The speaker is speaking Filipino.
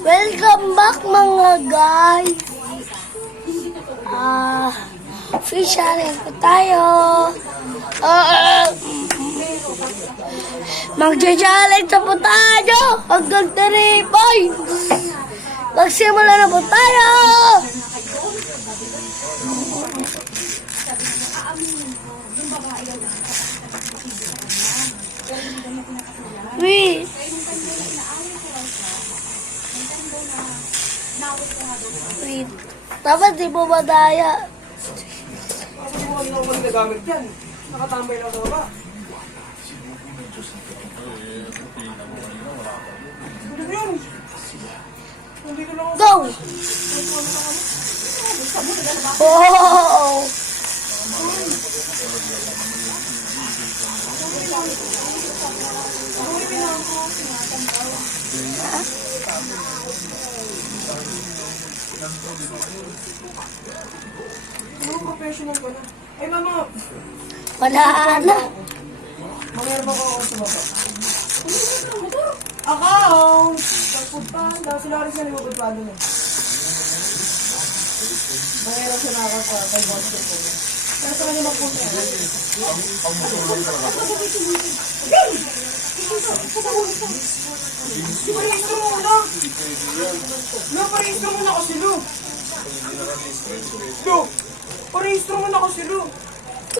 Welcome back mga guys. Fish sharing po tayo. Magja-challenge po tayo hanggang 3 points. Magsimula na po tayo. Wait. Wait. Dapat di mo madaya. Subukan nyo ako nagamit yan. Nakatambay lang sa baba. Ano yun? Nandito lang ako. Go! Oh! Ano professional ka na? Ay mama! Wala na. Mangyari ba ako sa baba? Account! Pagpunta, dahil sila rin siya nagpapagpado na. Mangyari siya nakakasa kay boss ko. Kaya sa kanya magpunta. Parehistro mo na! Lo, parehistro mo na kasi, Lo! Lo! Parehistro mo na kasi, Lo!